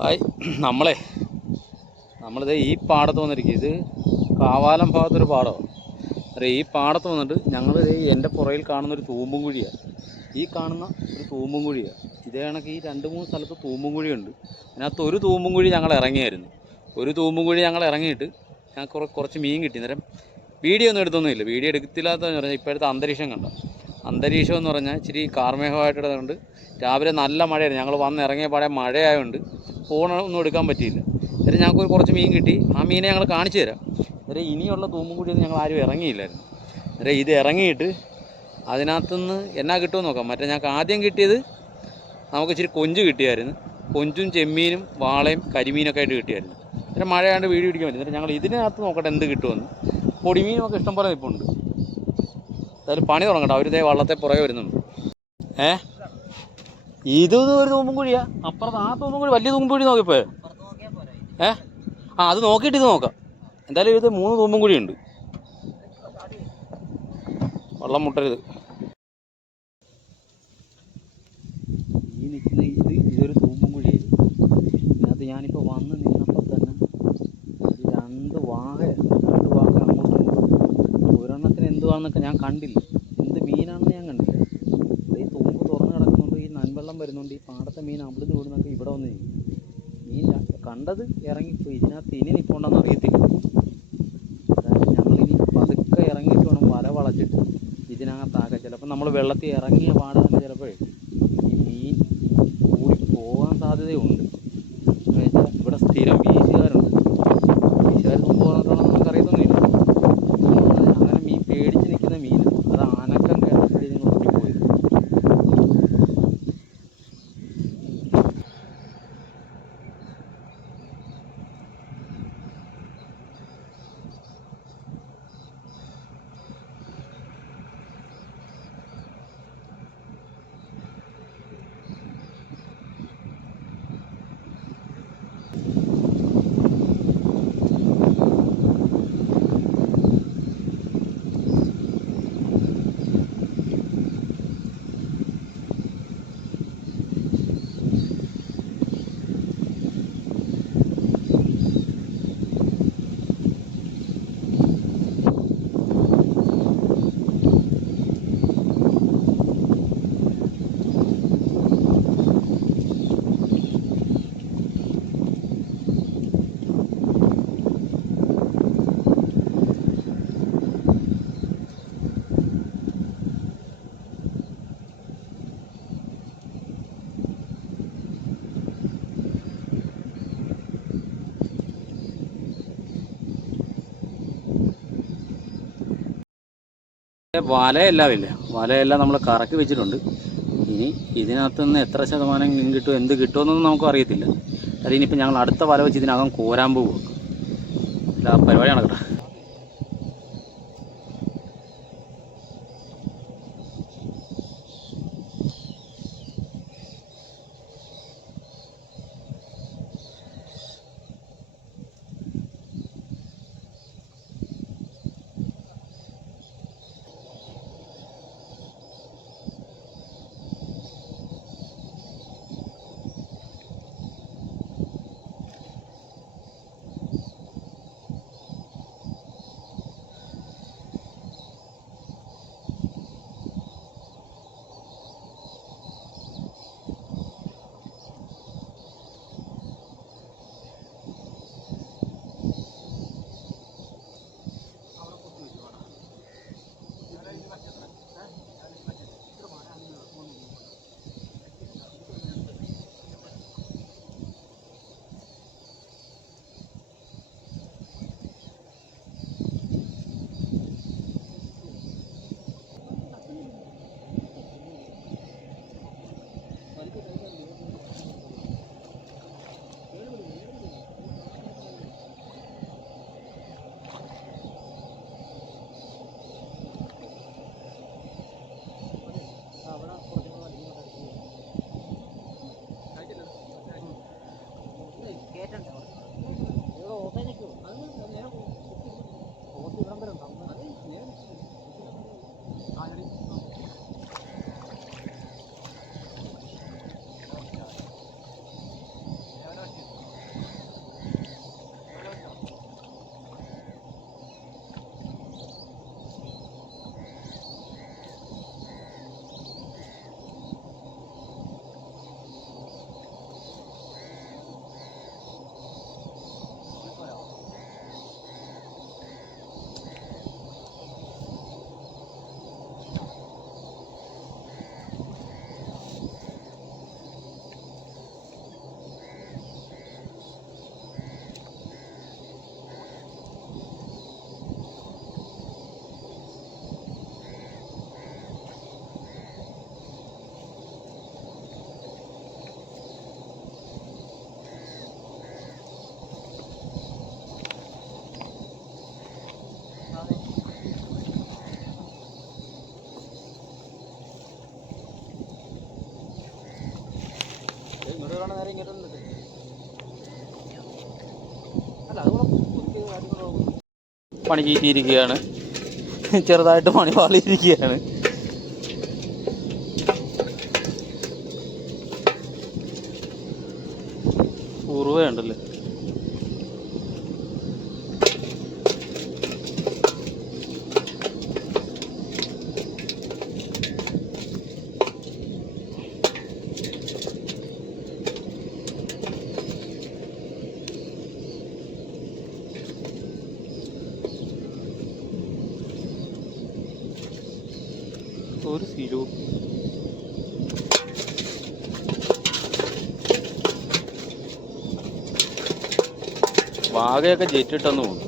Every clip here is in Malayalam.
ഹായ്. നമ്മളെ നമ്മളിത് ഈ പാടത്ത് വന്നിരിക്കുക. ഇത് കാവാലം ഭാഗത്തൊരു പാടമാണ്. അതെ, ഈ പാടത്ത് വന്നിട്ട് ഞങ്ങൾ എൻ്റെ പുറയിൽ കാണുന്നൊരു തൂമ്പും കുഴിയാണ്. ഈ കാണുന്ന ഒരു തൂമ്പും കുഴിയാണ്. ഇതേ കണക്ക് ഈ 2-3 സ്ഥലത്ത് തൂമ്പും കുഴിയുണ്ട്. അതിനകത്ത് ഒരു തൂമ്പും കുഴി ഞങ്ങൾ ഇറങ്ങിയായിരുന്നു. ഒരു തൂമ്പും കുഴി ഞങ്ങൾ ഇറങ്ങിയിട്ട് ഞങ്ങൾക്ക് കുറച്ച് മീൻ കിട്ടി. അന്നേരം വീഡിയോ ഒന്നും എടുത്തൊന്നുമില്ല. വീഡിയോ എടുത്തില്ലാത്തതെന്ന് പറഞ്ഞാൽ ഇപ്പോഴത്തെ അന്തരീക്ഷം കണ്ട. അന്തരീക്ഷം എന്ന് പറഞ്ഞാൽ ഇച്ചിരി കാർമേഘമായിട്ടുള്ളതുകൊണ്ട് രാവിലെ നല്ല മഴയായിരുന്നു. ഞങ്ങൾ വന്നിറങ്ങിയ പാടെ മഴയായതുകൊണ്ട് ഫോണൊന്നും എടുക്കാൻ പറ്റിയില്ല. എന്നിട്ട് ഞങ്ങൾക്ക് കുറച്ച് മീൻ കിട്ടി. ആ മീനെ ഞങ്ങൾ കാണിച്ചു തരാം. എന്നിട്ട് ഇനിയുള്ള തൂമ്പും കൂടിയൊന്നും ഞങ്ങൾ ആരും ഇറങ്ങിയില്ലായിരുന്നു. എന്നിട്ട് ഇത് ഇറങ്ങിയിട്ട് അതിനകത്തുനിന്ന് എന്നാ കിട്ടുമെന്ന് നോക്കാം. മറ്റേ ഞങ്ങൾക്ക് ആദ്യം കിട്ടിയത് നമുക്ക് ഇച്ചിരി കൊഞ്ച് കിട്ടിയായിരുന്നു. കൊഞ്ചും ചെമ്മീനും വാളയും കരിമീനൊക്കെ ആയിട്ട് കിട്ടിയായിരുന്നു. എന്നിട്ട് മഴയാണ്ട് വീഡിയോ പിടിക്കാൻ പറ്റും. എന്നിട്ട് ഞങ്ങൾ ഇതിനകത്ത് നോക്കട്ടെ എന്ത് കിട്ടുമെന്ന്. പൊടിമീനുമൊക്കെ ഇഷ്ടംപോലെ നിൽപ്പുണ്ട്. എന്തായാലും പണി തുടങ്ങട്ടെ. അവരിതേ വള്ളത്തെ പുറകെ വരുന്നുണ്ട്. ഇതൊന്നും ഒരു തൂമ്പും കുഴിയാ. അപ്പുറത്ത് ആ തൂമ്പും കുഴി വലിയ തൂമ്പും കുഴി നോക്കിപ്പോ. അത് നോക്കിയിട്ട് ഇത് നോക്കാം. എന്തായാലും ഇത് 3 തൂമ്പും കുഴിയുണ്ട്. വള്ളം മുട്ടരുത്. ഈ നിൽക്കുന്ന ഇതൊരു തൂമ്പും കുഴിയായിരുന്നു. ഇതിനകത്ത് ഞാനിപ്പോൾ വന്ന് നിന്നപ്പോൾ തന്നെ 2 വാഹ അങ്ങോട്ടുണ്ട്. ഒരെണ്ണത്തിന് എന്തുവാണെന്നൊക്കെ ഞാൻ കണ്ടില്ല. എന്ത് മീനാണെന്ന് ഞാൻ കണ്ടില്ല. ഈ തൂമ്പ് തുറന്ന് കിടക്കുന്നുണ്ട്. ഈ നൻവെള്ളം വരുന്നുണ്ട്. ഈ പാടത്തെ മീൻ അവിടുന്ന് വിടുന്നൊക്കെ ഇവിടെ വന്ന് മീൻ കണ്ടത് ഇറങ്ങിപ്പോയി. ഇതിനകത്ത് ഇനി നിൽപ്പുണ്ടെന്ന് അറിയത്തില്ല. അതായത് ഞങ്ങളിനി പതുക്കെ ഇറങ്ങിയിട്ട് വേണം വല വളച്ചിട്ട് ഇതിനകത്താകെ. ചിലപ്പോൾ നമ്മൾ വെള്ളത്തിൽ ഇറങ്ങിയ പാടെ തന്നെ ചിലപ്പോഴേ ഈ മീൻ കൂടി പോകാൻ സാധ്യതയുണ്ട്. എന്ന് വെച്ചാൽ ഇവിടെ സ്ഥിരം വീശുകാരുണ്ട്. വീശുകാർ തുമ്പ് പോകുന്നതാണോ നമുക്കറിയത്തൊന്നുമില്ല. അങ്ങനെ മീൻ പേടിച്ച് നിൽക്കുന്ന മീൻ അത് അനക്കം കേട്ടിട്ട് നിങ്ങൾ ഓടിപ്പോയത്. വലയെല്ലാം നമ്മൾ കറക്കി വെച്ചിട്ടുണ്ട്. ഇനി ഇതിനകത്തുനിന്ന് എത്ര ശതമാനം മീൻ കിട്ടും, എന്ത് കിട്ടുമെന്നൊന്നും നമുക്ക് അറിയത്തില്ല. അത് ഇനിയിപ്പോൾ ഞങ്ങൾ അടുത്ത വല വെച്ച് ഇതിനകം കോരാൻ പോകും. ആ പരിപാടി നടക്കട്ടെ. പണി ചീറ്റിയിരിക്കുകയാണ്, ചെറുതായിട്ട് പണി പാളിയിരിക്കുകയാണ്. ഉറുവയുണ്ടല്ലേ. ഒരു സിലോ വാഗയൊക്കെ ജെറ്റിട്ടെന്ന് തോന്നുന്നു.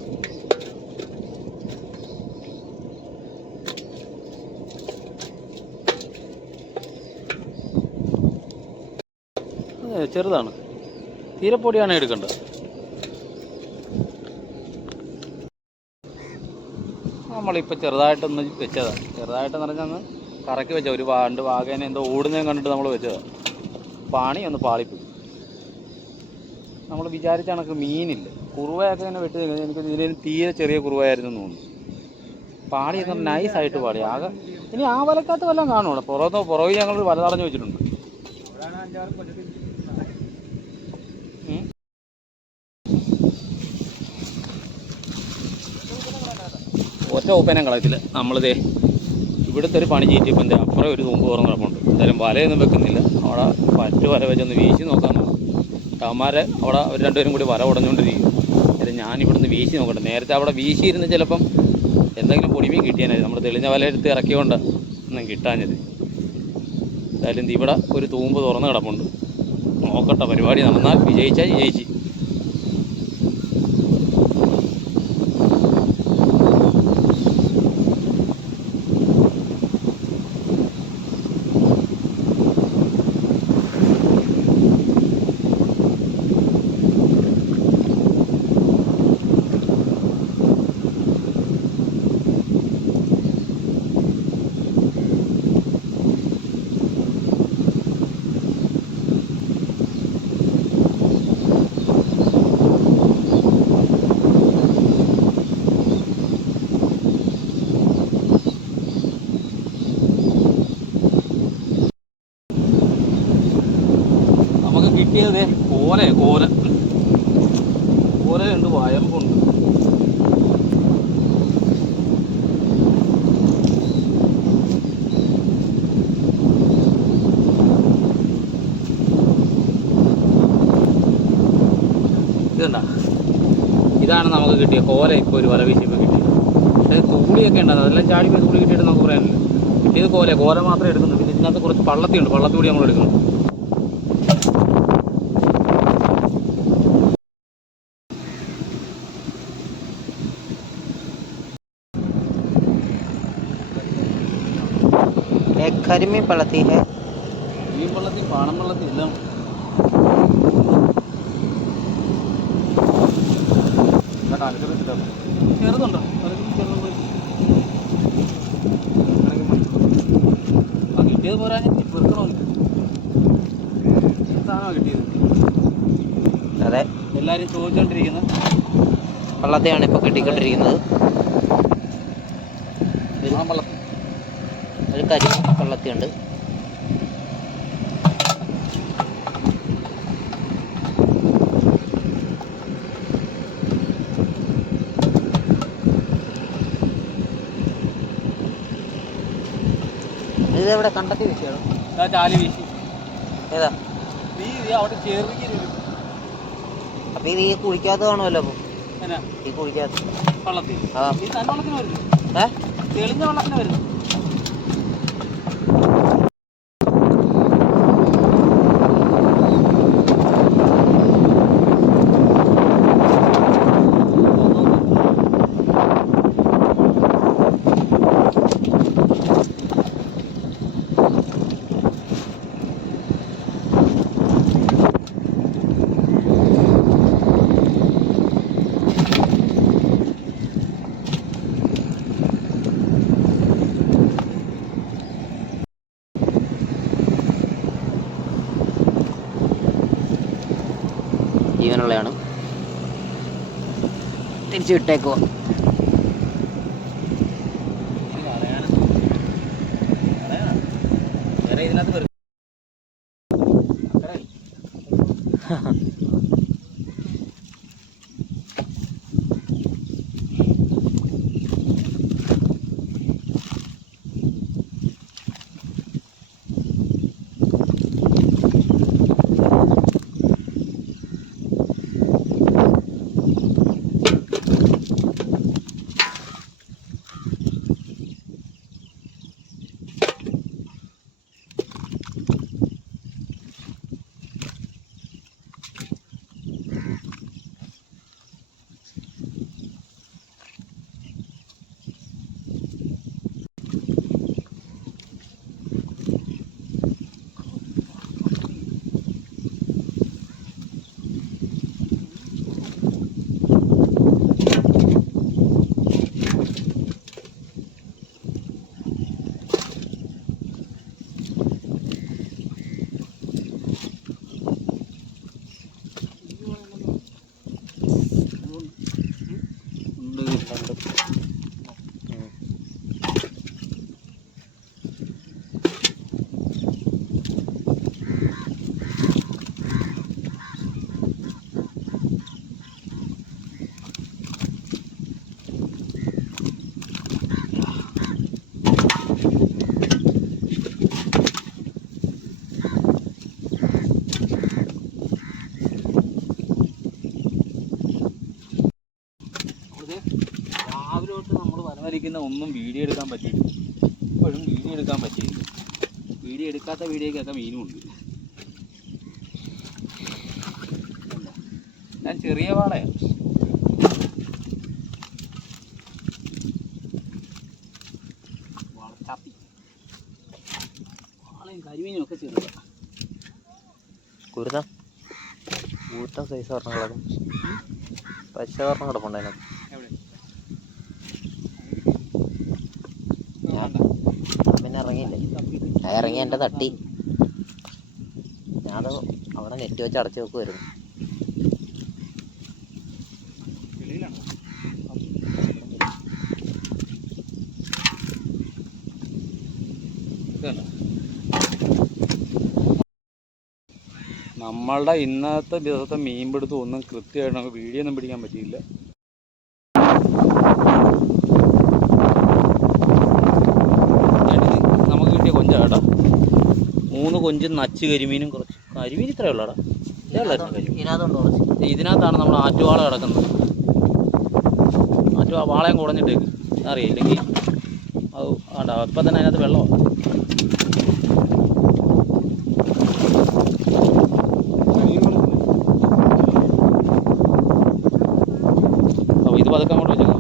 ചെറുതാണ്, തീരെ പൊടിയാണ് എടുക്കേണ്ടത്. നമ്മളിപ്പോൾ ചെറുതായിട്ടൊന്ന് വെച്ചതാണ്. ചെറുതായിട്ടെന്ന് പറഞ്ഞാൽ കറക്കി വെച്ച ഒരു രണ്ട് വാഗേനെ എന്തോ ഓടുന്നതും കണ്ടിട്ട് നമ്മൾ വെച്ചതാണ്. പണി ഒന്ന് പാളിപ്പോയി. നമ്മൾ വിചാരിച്ച കണക്ക് മീനില്ല. കുറുവയൊക്കെ ഇങ്ങനെ വെട്ടി എനിക്ക് ഇതിന് തീരെ ചെറിയ കുറുവയായിരുന്നു തോന്നുന്നു. പാളിയൊക്കെ നൈസായിട്ട് പാടി. ആകെ ഇനി ആ വലക്കകത്ത് വല്ലതും കാണുമോ? പുറകിൽ ഞങ്ങൾ വല തടഞ്ഞു വെച്ചിട്ടുണ്ട്. ഒറ്റ ഓപ്പനം കളയത്തില്ല. നമ്മളിതേ ഇവിടുത്തെ ഒരു പണി ചീറ്റിയപ്പോൾ എൻ്റെ അപ്പുറം ഒരു തൂമ്പ് തുറന്ന് കിടപ്പുണ്ട്. എന്തായാലും വലയൊന്നും വെക്കുന്നില്ല. അവിടെ പറ്റു വല വെച്ചൊന്ന് വീശി നോക്കാൻ നോക്കും. അവന്മാരെ അവിടെ അവർ രണ്ടുപേരും കൂടി വല ഉടഞ്ഞുകൊണ്ടിരിക്കും. അതായത് ഞാനിവിടുന്ന് വീശി നോക്കട്ടെ. നേരത്തെ അവിടെ വീശിയിരുന്ന് ചിലപ്പം എന്തെങ്കിലും പൊടിമീൻ കിട്ടിയാനായിരുന്നു. നമ്മൾ തെളിഞ്ഞ വലയെടുത്ത് ഇറക്കിക്കൊണ്ട് ഒന്നും കിട്ടാഞ്ഞത്. എന്തായാലും ഇവിടെ ഒരു തൂമ്പ് തുറന്ന് കിടപ്പുണ്ട്. നോക്കട്ടെ, പരിപാടി നടന്നാൽ വിജയിച്ചാൽ വിജയിച്ച്. കിട്ടിയത് കോലയുണ്ട്, വയമ്പുണ്ട്. ഇതുണ്ടാ, ഇതാണ് നമുക്ക് കിട്ടിയ കോല. ഇപ്പോൾ ഒരു വല വീശിയപ്പോൾ കിട്ടിയത്. പക്ഷേ തൂളിയൊക്കെ ഉണ്ടാകും, അതെല്ലാം ചാടിപ്പോയി തൂളി കിട്ടിയിട്ട് നമുക്ക് പറയാനില്ല. കിട്ടിയത് കോല മാത്രമേ എടുക്കുന്നു. പിന്നെ ഇതിനകത്ത് കുറച്ച് പള്ളത്തിയുണ്ട്, പള്ളത്തി കൂടി നമ്മൾ എടുക്കണം. കരിമീൻ പള്ളത്തി മീൻ പള്ളത്തി പാണം പള്ളത്തി എല്ലാം ചെറുതുണ്ടോ? കിട്ടിയത് പോരാ, വെറുക്കണമല്ലോ. സാധനമാണ് കിട്ടിയത്. അതെ, എല്ലാവരും ചോദിച്ചുകൊണ്ടിരിക്കുന്നത് പള്ളത്തെയാണ് ഇപ്പോൾ കിട്ടിക്കൊണ്ടിരിക്കുന്നത്. ഒരു കരിമീൻ പള്ളത്തിയുണ്ട്. ഇതെവിടെ കണ്ടെത്തി വീശിയാണോ? ചാലി വീശി. ഏതാ? അവിടെ ചേർന്ന്. അപ്പൊ ഇത് ഈ കുഴിക്കാത്ത കാണുമല്ലോ. അപ്പൊ ഈ കുഴിക്കാത്ത വള്ളത്തിൽ വെള്ളത്തിന് വരുന്നു. തെളിഞ്ഞ വെള്ളത്തിന് വരുന്നു. തിരിച്ചു വിട്ടേക്കോ. വേറെ ഇതിനകത്ത് രാവിലെ തൊട്ട് നമ്മൾ വനവലിക്കുന്ന ഒന്നും വീഡിയോ എടുക്കാൻ പറ്റിയില്ല. ഇപ്പോഴും വീഡിയോ എടുക്കാൻ പറ്റിയില്ല. വീഡിയോ എടുക്കാത്ത വീഡിയോക്കൊക്കെ മീനും ഉണ്ട്. ഞാൻ ചെറിയ വാളയാണ്. വാളച്ചാപ്പി വാളയും കരിമീനും ഒക്കെ ചെറുതാണ്. കുരുത ഊട്ട സൈസ് പറഞ്ഞ കിടക്കും. പച്ച പറഞ്ഞ കിടപ്പുണ്ടായിരുന്നു. പിന്നെ ഇറങ്ങിയില്ലേ? ഞാൻ ഇറങ്ങി എൻ്റെ തട്ടി. ഞാനത് അവിടെ നെറ്റ് വെച്ച് അടച്ചു വെക്കുമായിരുന്നു. നമ്മളുടെ ഇന്നത്തെ ദിവസത്തെ മീൻപിടുത്തം ഒന്നും കൃത്യമായിട്ട് നമുക്ക് വീഡിയോ ഒന്നും പിടിക്കാൻ പറ്റിയില്ല. നമുക്ക് കിട്ടിയ കൊഞ്ചാടാ. 3 കൊഞ്ചും നച്ച് കരിമീനും കുറച്ച് കരിമീൻ ഇത്രയേ ഉള്ളൂടാ. ഇതിനകത്താണ് നമ്മൾ ആറ്റുവാള കിടക്കുന്നത്. വാളയും കുടഞ്ഞിട്ടേക്ക് അറിയില്ലെങ്കിൽ അത് ആണ്ടാ ഇപ്പം തന്നെ അതിനകത്ത് വെള്ളമാണ്. അപ്പോൾ ഇത് പതുക്കെ അങ്ങോട്ട് വെച്ചേക്കാം.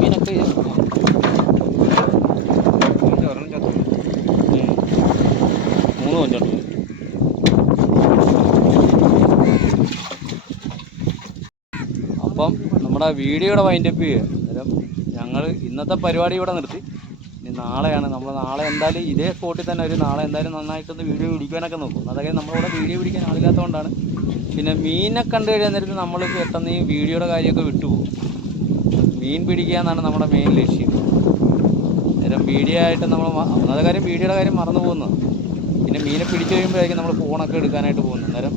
മീനൊക്കെ 3 കൊഞ്ചുണ്ട്. അപ്പം നമ്മുടെ വീഡിയോയുടെ വൈൻഡപ്പ് ചെയ്യുക. അന്നേരം ഞങ്ങൾ ഇന്നത്തെ പരിപാടി ഇവിടെ നിർത്തി. ഇനി നാളെയാണ് നാളെ എന്തായാലും ഇതേ സ്പോട്ടിൽ തന്നെ നാളെ എന്തായാലും നന്നായിട്ടൊന്ന് വീഡിയോ പിടിക്കാനൊക്കെ നോക്കും. അതൊക്കെ നമ്മളിവിടെ വീഡിയോ പിടിക്കാൻ ആളില്ലാത്തതുകൊണ്ടാണ്. പിന്നെ മീനെ കണ്ടു കഴിയാൻ നേരത്ത് നമ്മൾ പെട്ടെന്ന് ഈ വീഡിയോയുടെ കാര്യമൊക്കെ വിട്ടുപോകും. മീൻ പിടിക്കുക എന്നാണ് നമ്മുടെ മെയിൻ ലക്ഷ്യം. അന്നേരം വീഡിയോ ആയിട്ട് നമ്മൾ ഒന്നാമത്തെ കാര്യം വീഡിയോയുടെ കാര്യം മറന്നു പോകുന്നത്. പിന്നെ മീനെ പിടിച്ചു കഴിയുമ്പോഴായിരിക്കും നമ്മൾ ഫോണൊക്കെ എടുക്കാനായിട്ട് പോകുന്നത്. അന്നേരം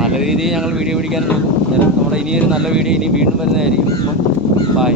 നല്ല രീതിയിൽ ഞങ്ങൾ വീഡിയോ പിടിക്കാൻ നോക്കും. അന്നേരം നമ്മുടെ ഇനിയൊരു നല്ല വീഡിയോ ഇനി വീണ്ടും വരുന്നതായിരിക്കും. അപ്പം ബൈ.